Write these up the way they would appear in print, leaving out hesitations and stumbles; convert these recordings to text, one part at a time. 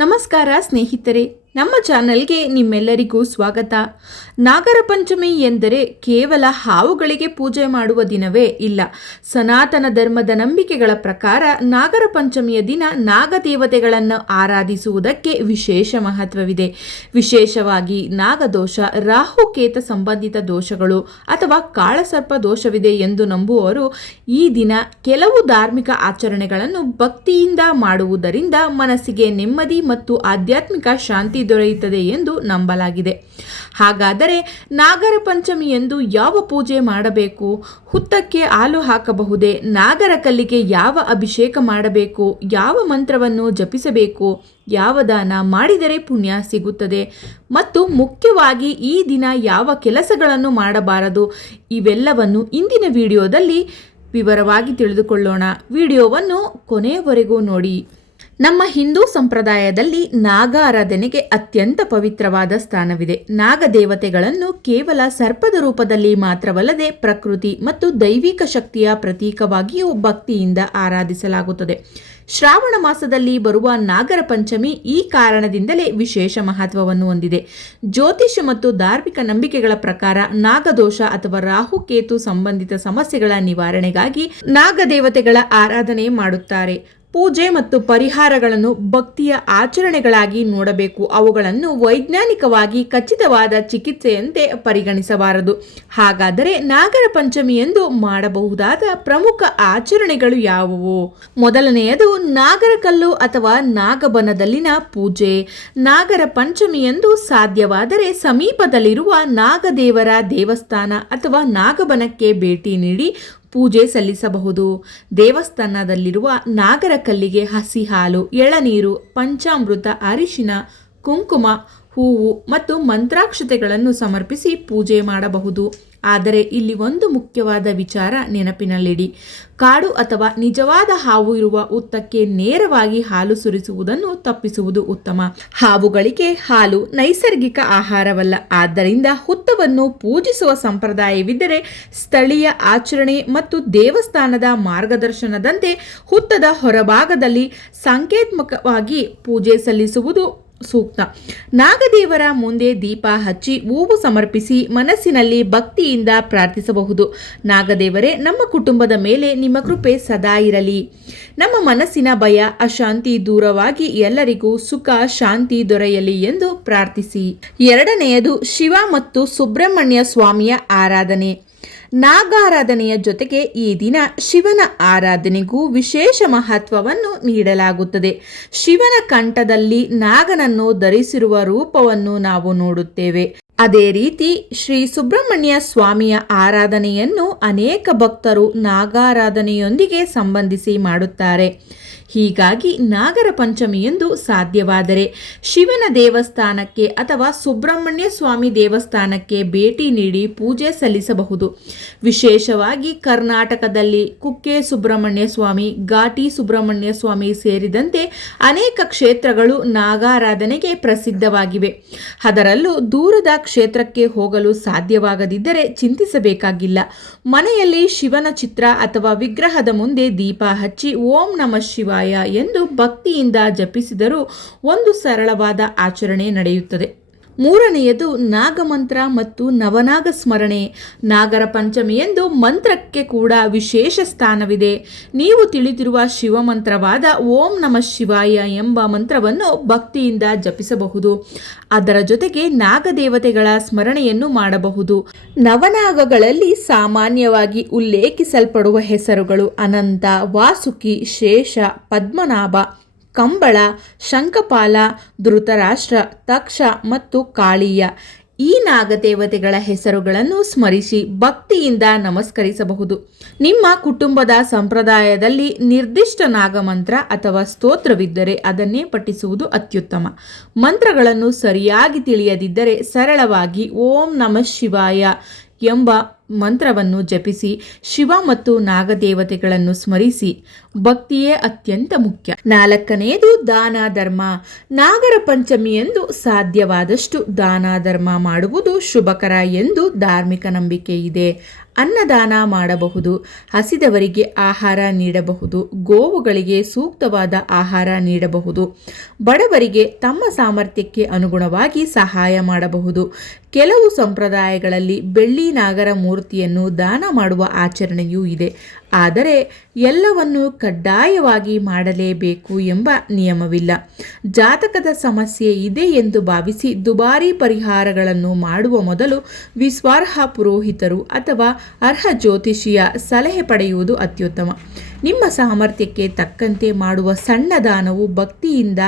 ನಮಸ್ಕಾರ ಸ್ನೇಹಿತರೆ, ನಮ್ಮ ಚಾನೆಲ್ಗೆ ನಿಮ್ಮೆಲ್ಲರಿಗೂ ಸ್ವಾಗತ. ನಾಗರ ಪಂಚಮಿ ಎಂದರೆ ಕೇವಲ ಹಾವುಗಳಿಗೆ ಪೂಜೆ ಮಾಡುವ ದಿನವೇ ಇಲ್ಲ. ಸನಾತನ ಧರ್ಮದ ನಂಬಿಕೆಗಳ ಪ್ರಕಾರ ನಾಗರ ಪಂಚಮಿಯ ದಿನ ನಾಗದೇವತೆಗಳನ್ನು ಆರಾಧಿಸುವುದಕ್ಕೆ ವಿಶೇಷ ಮಹತ್ವವಿದೆ. ವಿಶೇಷವಾಗಿ ನಾಗದೋಷ, ರಾಹುಕೇತ ಸಂಬಂಧಿತ ದೋಷಗಳು ಅಥವಾ ಕಾಳಸರ್ಪ ದೋಷವಿದೆ ಎಂದು ನಂಬುವವರು ಈ ದಿನ ಕೆಲವು ಧಾರ್ಮಿಕ ಆಚರಣೆಗಳನ್ನು ಭಕ್ತಿಯಿಂದ ಮಾಡುವುದರಿಂದ ಮನಸ್ಸಿಗೆ ನೆಮ್ಮದಿ ಮತ್ತು ಆಧ್ಯಾತ್ಮಿಕ ಶಾಂತಿ ದೊರೆಯುತ್ತದೆ ಎಂದು ನಂಬಲಾಗಿದೆ. ಹಾಗಾದರೆ ನಾಗರ ಪಂಚಮಿಯಂದು ಯಾವ ಪೂಜೆ ಮಾಡಬೇಕು? ಹುತ್ತಕ್ಕೆ ಹಾಲು ಹಾಕಬಹುದೇ? ನಾಗರ ಕಲ್ಲಿಗೆ ಯಾವ ಅಭಿಷೇಕ ಮಾಡಬೇಕು? ಯಾವ ಮಂತ್ರವನ್ನು ಜಪಿಸಬೇಕು? ಯಾವ ದಾನ ಮಾಡಿದರೆ ಪುಣ್ಯ ಸಿಗುತ್ತದೆ? ಮತ್ತು ಮುಖ್ಯವಾಗಿ ಈ ದಿನ ಯಾವ ಕೆಲಸಗಳನ್ನು ಮಾಡಬಾರದು? ಇವೆಲ್ಲವನ್ನು ಇಂದಿನ ವಿಡಿಯೋದಲ್ಲಿ ವಿವರವಾಗಿ ತಿಳಿದುಕೊಳ್ಳೋಣ. ವಿಡಿಯೋವನ್ನು ಕೊನೆಯವರೆಗೂ ನೋಡಿ. ನಮ್ಮ ಹಿಂದೂ ಸಂಪ್ರದಾಯದಲ್ಲಿ ನಾಗ ಆರಾಧನೆಗೆ ಅತ್ಯಂತ ಪವಿತ್ರವಾದ ಸ್ಥಾನವಿದೆ. ನಾಗ ದೇವತೆಗಳನ್ನು ಕೇವಲ ಸರ್ಪದ ರೂಪದಲ್ಲಿ ಮಾತ್ರವಲ್ಲದೆ ಪ್ರಕೃತಿ ಮತ್ತು ದೈವಿಕ ಶಕ್ತಿಯ ಪ್ರತೀಕವಾಗಿಯೂ ಭಕ್ತಿಯಿಂದ ಆರಾಧಿಸಲಾಗುತ್ತದೆ. ಶ್ರಾವಣ ಮಾಸದಲ್ಲಿ ಬರುವ ನಾಗರ ಪಂಚಮಿ ಈ ಕಾರಣದಿಂದಲೇ ವಿಶೇಷ ಮಹತ್ವವನ್ನು ಹೊಂದಿದೆ. ಜ್ಯೋತಿಷ್ಯ ಮತ್ತು ಧಾರ್ಮಿಕ ನಂಬಿಕೆಗಳ ಪ್ರಕಾರ ನಾಗದೋಷ ಅಥವಾ ರಾಹುಕೇತು ಸಂಬಂಧಿತ ಸಮಸ್ಯೆಗಳ ನಿವಾರಣೆಗಾಗಿ ನಾಗದೇವತೆಗಳ ಆರಾಧನೆ ಮಾಡುತ್ತಾರೆ. ಪೂಜೆ ಮತ್ತು ಪರಿಹಾರಗಳನ್ನು ಭಕ್ತಿಯ ಆಚರಣೆಗಳಾಗಿ ನೋಡಬೇಕು. ಅವುಗಳನ್ನು ವೈಜ್ಞಾನಿಕವಾಗಿ ಖಚಿತವಾದ ಚಿಕಿತ್ಸೆಯಂತೆ ಪರಿಗಣಿಸಬಾರದು. ಹಾಗಾದರೆ ನಾಗರ ಪಂಚಮಿಯಂದು ಮಾಡಬಹುದಾದ ಪ್ರಮುಖ ಆಚರಣೆಗಳು ಯಾವುವು? ಮೊದಲನೆಯದು ನಾಗರ ಕಲ್ಲು ಅಥವಾ ನಾಗಬನದಲ್ಲಿನ ಪೂಜೆ. ನಾಗರ ಪಂಚಮಿಯಂದು ಸಾಧ್ಯವಾದರೆ ಸಮೀಪದಲ್ಲಿರುವ ನಾಗದೇವರ ದೇವಸ್ಥಾನ ಅಥವಾ ನಾಗಬನಕ್ಕೆ ಭೇಟಿ ನೀಡಿ ಪೂಜೆ ಸಲ್ಲಿಸಬಹುದು. ದೇವಸ್ಥಾನದಲ್ಲಿರುವ ನಾಗರ ಕಲ್ಲಿಗೆ ಹಸಿ ಹಾಲು, ಎಳನೀರು, ಪಂಚಾಮೃತ, ಅರಿಶಿನ, ಕುಂಕುಮ, ಹೂವು ಮತ್ತು ಮಂತ್ರಾಕ್ಷತೆಗಳನ್ನು ಸಮರ್ಪಿಸಿ ಪೂಜೆ ಮಾಡಬಹುದು. ಆದರೆ ಇಲ್ಲಿ ಒಂದು ಮುಖ್ಯವಾದ ವಿಚಾರ ನೆನಪಿನಲ್ಲಿಡಿ. ಕಾಡು ಅಥವಾ ನಿಜವಾದ ಹಾವು ಇರುವ ಹುತ್ತಕ್ಕೆ ನೇರವಾಗಿ ಹಾಲು ಸುರಿಸುವುದನ್ನು ತಪ್ಪಿಸುವುದು ಉತ್ತಮ. ಹಾವುಗಳಿಗೆ ಹಾಲು ನೈಸರ್ಗಿಕ ಆಹಾರವಲ್ಲ. ಆದ್ದರಿಂದ ಹುತ್ತವನ್ನು ಪೂಜಿಸುವ ಸಂಪ್ರದಾಯವಿದ್ದರೆ ಸ್ಥಳೀಯ ಆಚರಣೆ ಮತ್ತು ದೇವಸ್ಥಾನದ ಮಾರ್ಗದರ್ಶನದಂತೆ ಹುತ್ತದ ಹೊರಭಾಗದಲ್ಲಿ ಸಾಂಕೇತಿಕವಾಗಿ ಪೂಜೆ ಸಲ್ಲಿಸುವುದು ಸೂಕ್ತ. ನಾಗದೇವರ ಮುಂದೆ ದೀಪ ಹಚ್ಚಿ ಹೂವು ಸಮರ್ಪಿಸಿ ಮನಸ್ಸಿನಲ್ಲಿ ಭಕ್ತಿಯಿಂದ ಪ್ರಾರ್ಥಿಸಬಹುದು. ನಾಗದೇವರೇ, ನಮ್ಮ ಕುಟುಂಬದ ಮೇಲೆ ನಿಮ್ಮ ಕೃಪೆ ಸದಾ ಇರಲಿ. ನಮ್ಮ ಮನಸ್ಸಿನ ಭಯ, ಅಶಾಂತಿ ದೂರವಾಗಿ ಎಲ್ಲರಿಗೂ ಸುಖ ಶಾಂತಿ ದೊರೆಯಲಿ ಎಂದು ಪ್ರಾರ್ಥಿಸಿ. ಎರಡನೆಯದು ಶಿವ ಮತ್ತು ಸುಬ್ರಹ್ಮಣ್ಯ ಸ್ವಾಮಿಯ ಆರಾಧನೆ. ನಾಗಾರಾಧನೆಯ ಜೊತೆಗೆ ಈ ದಿನ ಶಿವನ ಆರಾಧನೆಗೂ ವಿಶೇಷ ಮಹತ್ವವನ್ನು ನೀಡಲಾಗುತ್ತದೆ. ಶಿವನ ಕಂಠದಲ್ಲಿ ನಾಗನನ್ನು ಧರಿಸಿರುವ ರೂಪವನ್ನು ನಾವು ನೋಡುತ್ತೇವೆ. ಅದೇ ರೀತಿ ಶ್ರೀ ಸುಬ್ರಹ್ಮಣ್ಯ ಸ್ವಾಮಿಯ ಆರಾಧನೆಯನ್ನು ಅನೇಕ ಭಕ್ತರು ನಾಗಾರಾಧನೆಯೊಂದಿಗೆ ಸಂಬಂಧಿಸಿ ಮಾಡುತ್ತಾರೆ. ಹೀಗಾಗಿ ನಾಗರ ಪಂಚಮಿಯಂದು ಸಾಧ್ಯವಾದರೆ ಶಿವನ ದೇವಸ್ಥಾನಕ್ಕೆ ಅಥವಾ ಸುಬ್ರಹ್ಮಣ್ಯ ಸ್ವಾಮಿ ದೇವಸ್ಥಾನಕ್ಕೆ ಭೇಟಿ ನೀಡಿ ಪೂಜೆ ಸಲ್ಲಿಸಬಹುದು. ವಿಶೇಷವಾಗಿ ಕರ್ನಾಟಕದಲ್ಲಿ ಕುಕ್ಕೆ ಸುಬ್ರಹ್ಮಣ್ಯ ಸ್ವಾಮಿ, ಘಾಟಿ ಸುಬ್ರಹ್ಮಣ್ಯ ಸ್ವಾಮಿ ಸೇರಿದಂತೆ ಅನೇಕ ಕ್ಷೇತ್ರಗಳು ನಾಗಾರಾಧನೆಗೆ ಪ್ರಸಿದ್ಧವಾಗಿವೆ. ಅದರಲ್ಲೂ ದೂರದ ಕ್ಷೇತ್ರಕ್ಕೆ ಹೋಗಲು ಸಾಧ್ಯವಾಗದಿದ್ದರೆ ಚಿಂತಿಸಬೇಕಾಗಿಲ್ಲ. ಮನೆಯಲ್ಲಿ ಶಿವನ ಚಿತ್ರ ಅಥವಾ ವಿಗ್ರಹದ ಮುಂದೆ ದೀಪ ಹಚ್ಚಿ ಓಂ ನಮಃ ಶಿವಾಯ ಎಂದು ಭಕ್ತಿಯಿಂದ ಜಪಿಸಿದರೂ ಒಂದು ಸರಳವಾದ ಆಚರಣೆ ನಡೆಯುತ್ತದೆ. ಮೂರನೆಯದು ನಾಗಮಂತ್ರ ಮತ್ತು ನವನಾಗ ಸ್ಮರಣೆ. ನಾಗರ ಪಂಚಮಿಯಂದು ಮಂತ್ರಕ್ಕೆ ಕೂಡ ವಿಶೇಷ ಸ್ಥಾನವಿದೆ. ನೀವು ತಿಳಿದಿರುವ ಶಿವಮಂತ್ರವಾದ ಓಂ ನಮಃ ಶಿವಾಯ ಎಂಬ ಮಂತ್ರವನ್ನು ಭಕ್ತಿಯಿಂದ ಜಪಿಸಬಹುದು. ಅದರ ಜೊತೆಗೆ ನಾಗದೇವತೆಗಳ ಸ್ಮರಣೆಯನ್ನು ಮಾಡಬಹುದು. ನವನಾಗಗಳಲ್ಲಿ ಸಾಮಾನ್ಯವಾಗಿ ಉಲ್ಲೇಖಿಸಲ್ಪಡುವ ಹೆಸರುಗಳು ಅನಂತ, ವಾಸುಕಿ, ಶೇಷ, ಪದ್ಮನಾಭ, ಕಂಬಳ, ಶಂಖಪಾಲ, ಧೃತರಾಷ್ಟ್ರ, ತಕ್ಷ ಮತ್ತು ಕಾಳಿಯ. ಈ ನಾಗದೇವತೆಗಳ ಹೆಸರುಗಳನ್ನು ಸ್ಮರಿಸಿ ಭಕ್ತಿಯಿಂದ ನಮಸ್ಕರಿಸಬಹುದು. ನಿಮ್ಮ ಕುಟುಂಬದ ಸಂಪ್ರದಾಯದಲ್ಲಿ ನಿರ್ದಿಷ್ಟ ನಾಗಮಂತ್ರ ಅಥವಾ ಸ್ತೋತ್ರವಿದ್ದರೆ ಅದನ್ನೇ ಪಠಿಸುವುದು ಅತ್ಯುತ್ತಮ. ಮಂತ್ರಗಳನ್ನು ಸರಿಯಾಗಿ ತಿಳಿಯದಿದ್ದರೆ ಸರಳವಾಗಿ ಓಂ ನಮಃ ಶಿವಾಯ ಎಂಬ ಮಂತ್ರವನ್ನು ಜಪಿಸಿ ಶಿವ ಮತ್ತು ನಾಗದೇವತೆಗಳನ್ನು ಸ್ಮರಿಸಿ ಭಕ್ತಿಯೇ ಅತ್ಯಂತ ಮುಖ್ಯ. 4ನೇದು ದಾನ ಧರ್ಮ. ನಾಗರ ಪಂಚಮಿಯಂದು ಸಾಧ್ಯವಾದಷ್ಟು ದಾನ ಧರ್ಮ ಮಾಡುವುದು ಶುಭಕರ ಎಂದು ಧಾರ್ಮಿಕ ನಂಬಿಕೆ ಇದೆ. ಅನ್ನದಾನ ಮಾಡಬಹುದು, ಹಸಿದವರಿಗೆ ಆಹಾರ ನೀಡಬಹುದು, ಗೋವುಗಳಿಗೆ ಸೂಕ್ತವಾದ ಆಹಾರ ನೀಡಬಹುದು, ಬಡವರಿಗೆ ತಮ್ಮ ಸಾಮರ್ಥ್ಯಕ್ಕೆ ಅನುಗುಣವಾಗಿ ಸಹಾಯ ಮಾಡಬಹುದು. ಕೆಲವು ಸಂಪ್ರದಾಯಗಳಲ್ಲಿ ಬೆಳ್ಳಿ ನಾಗರ ಮೂರ್ತಿಯನ್ನು ದಾನ ಮಾಡುವ ಆಚರಣೆಯೂ ಇದೆ. ಆದರೆ ಎಲ್ಲವನ್ನು ಕಡ್ಡಾಯವಾಗಿ ಮಾಡಲೇಬೇಕು ಎಂಬ ನಿಯಮವಿಲ್ಲ. ಜಾತಕದ ಸಮಸ್ಯೆ ಇದೆ ಎಂದು ಭಾವಿಸಿ ದುಬಾರಿ ಪರಿಹಾರಗಳನ್ನು ಮಾಡುವ ಮೊದಲು ವಿಶ್ವಾರ್ಹ ಪುರೋಹಿತರು ಅಥವಾ ಅರ್ಹ ಜ್ಯೋತಿಷಿಯ ಸಲಹೆ ಪಡೆಯುವುದು ಅತ್ಯುತ್ತಮ. ನಿಮ್ಮ ಸಾಮರ್ಥ್ಯಕ್ಕೆ ತಕ್ಕಂತೆ ಮಾಡುವ ಸಣ್ಣ ದಾನವು ಭಕ್ತಿಯಿಂದ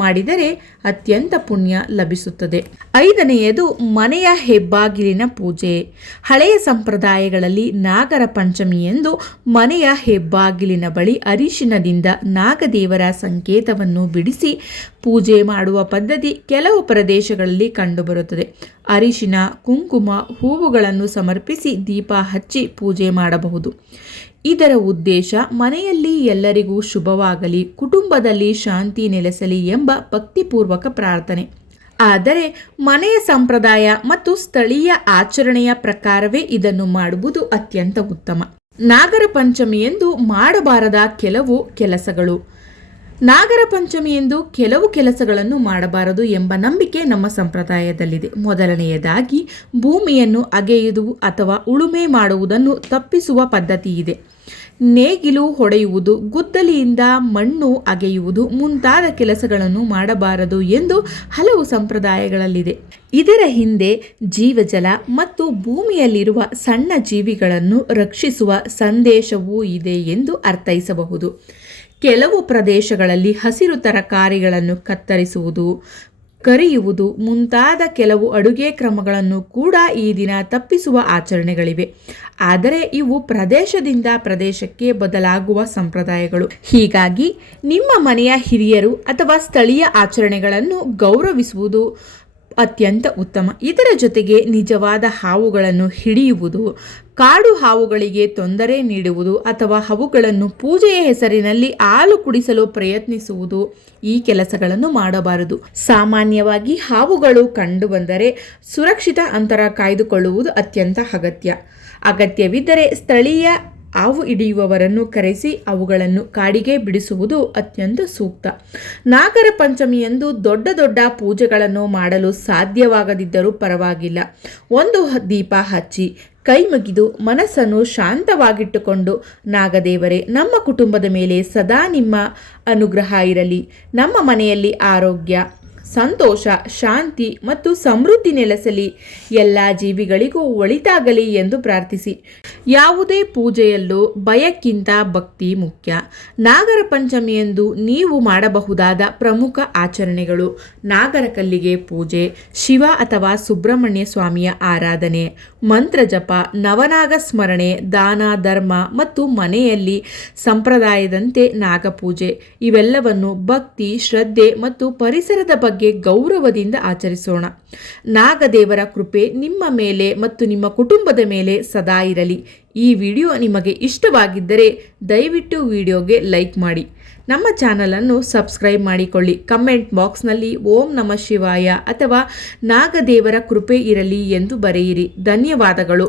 ಮಾಡಿದರೆ ಅತ್ಯಂತ ಪುಣ್ಯ ಲಭಿಸುತ್ತದೆ. 5ನೆಯದು ಮನೆಯ ಹೆಬ್ಬಾಗಿಲಿನ ಪೂಜೆ. ಹಳೆಯ ಸಂಪ್ರದಾಯಗಳಲ್ಲಿ ನಾಗರ ಪಂಚಮಿಯಂದು ಮನೆಯ ಹೆಬ್ಬಾಗಿಲಿನ ಬಳಿ ಅರಿಶಿನದಿಂದ ನಾಗದೇವರ ಸಂಕೇತವನ್ನು ಬಿಡಿಸಿ ಪೂಜೆ ಮಾಡುವ ಪದ್ಧತಿ ಕೆಲವು ಪ್ರದೇಶಗಳಲ್ಲಿ ಕಂಡುಬರುತ್ತದೆ. ಅರಿಶಿನ, ಕುಂಕುಮ, ಹೂವುಗಳನ್ನು ಸಮರ್ಪಿಸಿ ದೀಪ ಹಚ್ಚಿ ಪೂಜೆ ಮಾಡಬಹುದು. ಇದರ ಉದ್ದೇಶ ಮನೆಯಲ್ಲಿ ಎಲ್ಲರಿಗೂ ಶುಭವಾಗಲಿ, ಕುಟುಂಬದಲ್ಲಿ ಶಾಂತಿ ನೆಲೆಸಲಿ ಎಂಬ ಭಕ್ತಿಪೂರ್ವಕ ಪ್ರಾರ್ಥನೆ. ಆದರೆ ಮನೆಯ ಸಂಪ್ರದಾಯ ಮತ್ತು ಸ್ಥಳೀಯ ಆಚರಣೆಯ ಪ್ರಕಾರವೇ ಇದನ್ನು ಮಾಡುವುದು ಅತ್ಯಂತ ಉತ್ತಮ. ನಾಗರ ಪಂಚಮಿಯಂದು ಮಾಡಬಾರದ ಕೆಲವು ಕೆಲಸಗಳು. ನಾಗರ ಪಂಚಮಿಯಂದು ಕೆಲವು ಕೆಲಸಗಳನ್ನು ಮಾಡಬಾರದು ಎಂಬ ನಂಬಿಕೆ ನಮ್ಮ ಸಂಪ್ರದಾಯದಲ್ಲಿದೆ. ಮೊದಲನೆಯದಾಗಿ ಭೂಮಿಯನ್ನು ಅಗೆಯುವುದು ಅಥವಾ ಉಳುಮೆ ಮಾಡುವುದನ್ನು ತಪ್ಪಿಸುವ ಪದ್ಧತಿ ಇದೆ. ನೇಗಿಲು ಹೊಡೆಯುವುದು, ಗುದ್ದಲಿಯಿಂದ ಮಣ್ಣು ಅಗೆಯುವುದು ಮುಂತಾದ ಕೆಲಸಗಳನ್ನು ಮಾಡಬಾರದು ಎಂದು ಹಲವು ಸಂಪ್ರದಾಯಗಳಲ್ಲಿದೆ. ಇದರ ಹಿಂದೆ ಜೀವಜಲ ಮತ್ತು ಭೂಮಿಯಲ್ಲಿರುವ ಸಣ್ಣ ಜೀವಿಗಳನ್ನು ರಕ್ಷಿಸುವ ಸಂದೇಶವೂ ಇದೆ ಎಂದು ಅರ್ಥೈಸಬಹುದು. ಕೆಲವು ಪ್ರದೇಶಗಳಲ್ಲಿ ಹಸಿರು ತರಕಾರಿಗಳನ್ನು ಕತ್ತರಿಸುವುದು, ಕರಿಯುವುದು ಮುಂತಾದ ಕೆಲವು ಅಡುಗೆ ಕ್ರಮಗಳನ್ನು ಕೂಡ ಈ ದಿನ ತಪ್ಪಿಸುವ ಆಚರಣೆಗಳಿವೆ. ಆದರೆ ಇವು ಪ್ರದೇಶದಿಂದ ಪ್ರದೇಶಕ್ಕೆ ಬದಲಾಗುವ ಸಂಪ್ರದಾಯಗಳು. ಹೀಗಾಗಿ ನಿಮ್ಮ ಮನೆಯ ಹಿರಿಯರು ಅಥವಾ ಸ್ಥಳೀಯ ಆಚರಣೆಗಳನ್ನು ಗೌರವಿಸುವುದು ಅತ್ಯಂತ ಉತ್ತಮ. ಇದರ ಜೊತೆಗೆ ನಿಜವಾದ ಹಾವುಗಳನ್ನು ಹಿಡಿಯುವುದು, ಕಾಡು ಹಾವುಗಳಿಗೆ ತೊಂದರೆ ನೀಡುವುದು ಅಥವಾ ಅವುಗಳನ್ನು ಪೂಜೆಯ ಹೆಸರಿನಲ್ಲಿ ಹಾಲು ಕುಡಿಸಲು ಪ್ರಯತ್ನಿಸುವುದು ಈ ಕೆಲಸಗಳನ್ನು ಮಾಡಬಾರದು. ಸಾಮಾನ್ಯವಾಗಿ ಹಾವುಗಳು ಕಂಡುಬಂದರೆ ಸುರಕ್ಷಿತ ಅಂತರ ಕಾಯ್ದುಕೊಳ್ಳುವುದು ಅತ್ಯಂತ ಅಗತ್ಯವಿದ್ದರೆ ಸ್ಥಳೀಯ ಹಾವು ಹಿಡಿಯುವವರನ್ನು ಕರೆಸಿ ಅವುಗಳನ್ನು ಕಾಡಿಗೆ ಬಿಡಿಸುವುದು ಅತ್ಯಂತ ಸೂಕ್ತ. ನಾಗರ ಪಂಚಮಿಯಂದು ದೊಡ್ಡ ದೊಡ್ಡ ಪೂಜೆಗಳನ್ನು ಮಾಡಲು ಸಾಧ್ಯವಾಗದಿದ್ದರೂ ಪರವಾಗಿಲ್ಲ. ಒಂದು ದೀಪ ಹಚ್ಚಿ ಕೈ ಮುಗಿದು ಮನಸ್ಸನ್ನು ಶಾಂತವಾಗಿಟ್ಟುಕೊಂಡು, ನಾಗದೇವರೇ, ನಮ್ಮ ಕುಟುಂಬದ ಮೇಲೆ ಸದಾ ನಿಮ್ಮ ಅನುಗ್ರಹ ಇರಲಿ, ನಮ್ಮ ಮನೆಯಲ್ಲಿ ಆರೋಗ್ಯ, ಸಂತೋಷ, ಶಾಂತಿ ಮತ್ತು ಸಮೃದ್ಧಿ ನೆಲೆಸಲಿ, ಎಲ್ಲ ಜೀವಿಗಳಿಗೂ ಒಳಿತಾಗಲಿ ಎಂದು ಪ್ರಾರ್ಥಿಸಿ. ಯಾವುದೇ ಪೂಜೆಯಲ್ಲೂ ಭಯಕ್ಕಿಂತ ಭಕ್ತಿ ಮುಖ್ಯ. ನಾಗರ ಪಂಚಮಿಯಂದು ನೀವು ಮಾಡಬಹುದಾದ ಪ್ರಮುಖ ಆಚರಣೆಗಳು: ನಾಗರ ಕಲ್ಲಿಗೆ ಪೂಜೆ, ಶಿವ ಅಥವಾ ಸುಬ್ರಹ್ಮಣ್ಯ ಸ್ವಾಮಿಯ ಆರಾಧನೆ, ಮಂತ್ರ ಜಪ, ನವನಾಗ ಸ್ಮರಣೆ, ದಾನ ಧರ್ಮ ಮತ್ತು ಮನೆಯಲ್ಲಿ ಸಂಪ್ರದಾಯದಂತೆ ನಾಗಪೂಜೆ. ಇವೆಲ್ಲವನ್ನು ಭಕ್ತಿ, ಶ್ರದ್ಧೆ ಮತ್ತು ಪರಿಸರದ ಬಗ್ಗೆ ಗೌರವದಿಂದ ಆಚರಿಸೋಣ. ನಾಗದೇವರ ಕೃಪೆ ನಿಮ್ಮ ಮೇಲೆ ಮತ್ತು ನಿಮ್ಮ ಕುಟುಂಬದ ಮೇಲೆ ಸದಾ ಇರಲಿ. ಈ ವಿಡಿಯೋ ನಿಮಗೆ ಇಷ್ಟವಾಗಿದ್ದರೆ ದಯವಿಟ್ಟು ವಿಡಿಯೋಗೆ ಲೈಕ್ ಮಾಡಿ, ನಮ್ಮ ಚಾನಲನ್ನು ಸಬ್ಸ್ಕ್ರೈಬ್ ಮಾಡಿಕೊಳ್ಳಿ. ಕಮೆಂಟ್ ಬಾಕ್ಸ್ನಲ್ಲಿ ಓಂ ನಮಃ ಶಿವಾಯ ಅಥವಾ ನಾಗದೇವರ ಕೃಪೆ ಇರಲಿ ಎಂದು ಬರೆಯಿರಿ. ಧನ್ಯವಾದಗಳು.